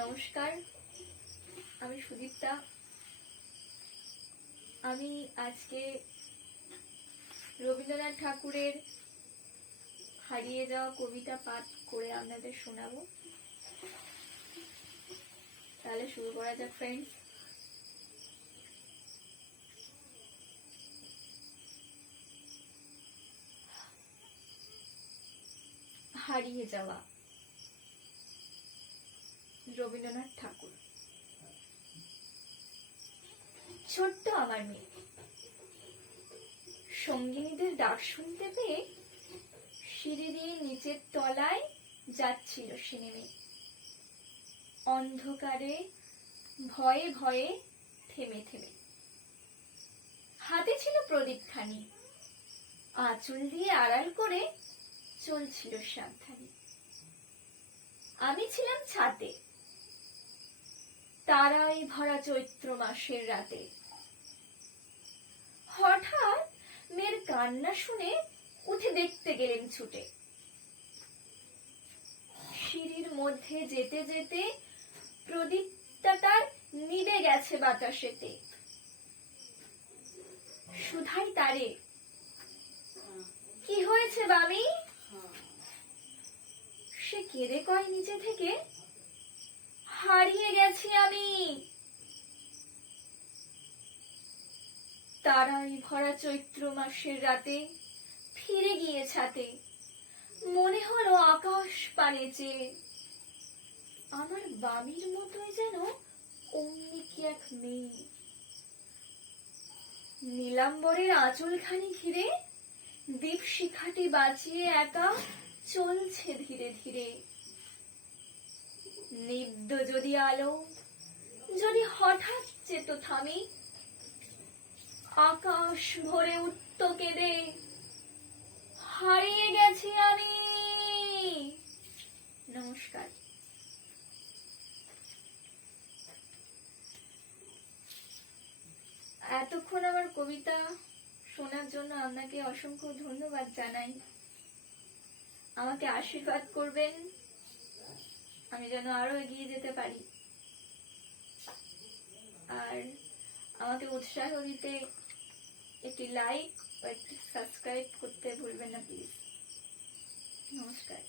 নমস্কার, আমি সুদীপ্তা। আমি আজকে রবীন্দ্রনাথ ঠাকুরের হারিয়ে যাওয়া কবিতা পাঠ করে আপনাদের শোনাবো। তাহলে শুরু করা যাক ফ্রেন্ডস। হারিয়ে যাওয়া, রবীন্দ্রনাথ ঠাকুর। ছোট্ট আমার মেয়ে সঙ্গিনীদের ডাক শুনতে পেয়ে সিঁড়ি দিয়ে নিচের তলায় যাচ্ছিল সে নেমে। অন্ধকারে ভয়ে ভয়ে থেমে থেমে হাতে ছিল প্রদীপখানি, আঁচল দিয়ে আড়াল করে চলছিল সাবধানে। আমি ছিলাম ছাতে, তারাই ভরা চৈত্র মাসের রাতে। হঠাৎ মেয়ের কান্না শুনে উঠে দেখতে গেলেন ছুটে। সিঁড়ির মধ্যে যেতে যেতে প্রদীপটা তার নিভে গেছে বাতাসেতে। সুধাই তারে, কি হয়েছে বামি? সে কেঁদে কয় নিচে থেকে, হারিয়ে গেছি আমি। তারাই ভরা চৈত্র মাসের রাতে ফিরে গিয়ে ছাতে, মনে হলো আকাশ পানে চেয়ে আমার বামির মতোই যেন অমনি কি এক মেয়ে। নীলাম্বরের আঁচলখানি ঘিরে দীপশিখাটি বাঁচিয়ে একা চলছে ধীরে ধীরে। নিব্ধ যদি আলো, যদি হঠাৎ যেত থামি, আকাশ ভরে উঠত কেঁদে, হারিয়ে গেছি আমি। নমস্কার। এতক্ষণ আমার কবিতা শোনার জন্য আপনাকে অসংখ্য ধন্যবাদ জানাই। আমাকে আশীর্বাদ করবেন, আমি যেন আরো এগিয়ে যেতে পারি। আর আমাকে উৎসাহ দিতে একটি লাইক ও একটি সাবস্ক্রাইব করতে ভুলবেন না প্লিজ। নমস্কার।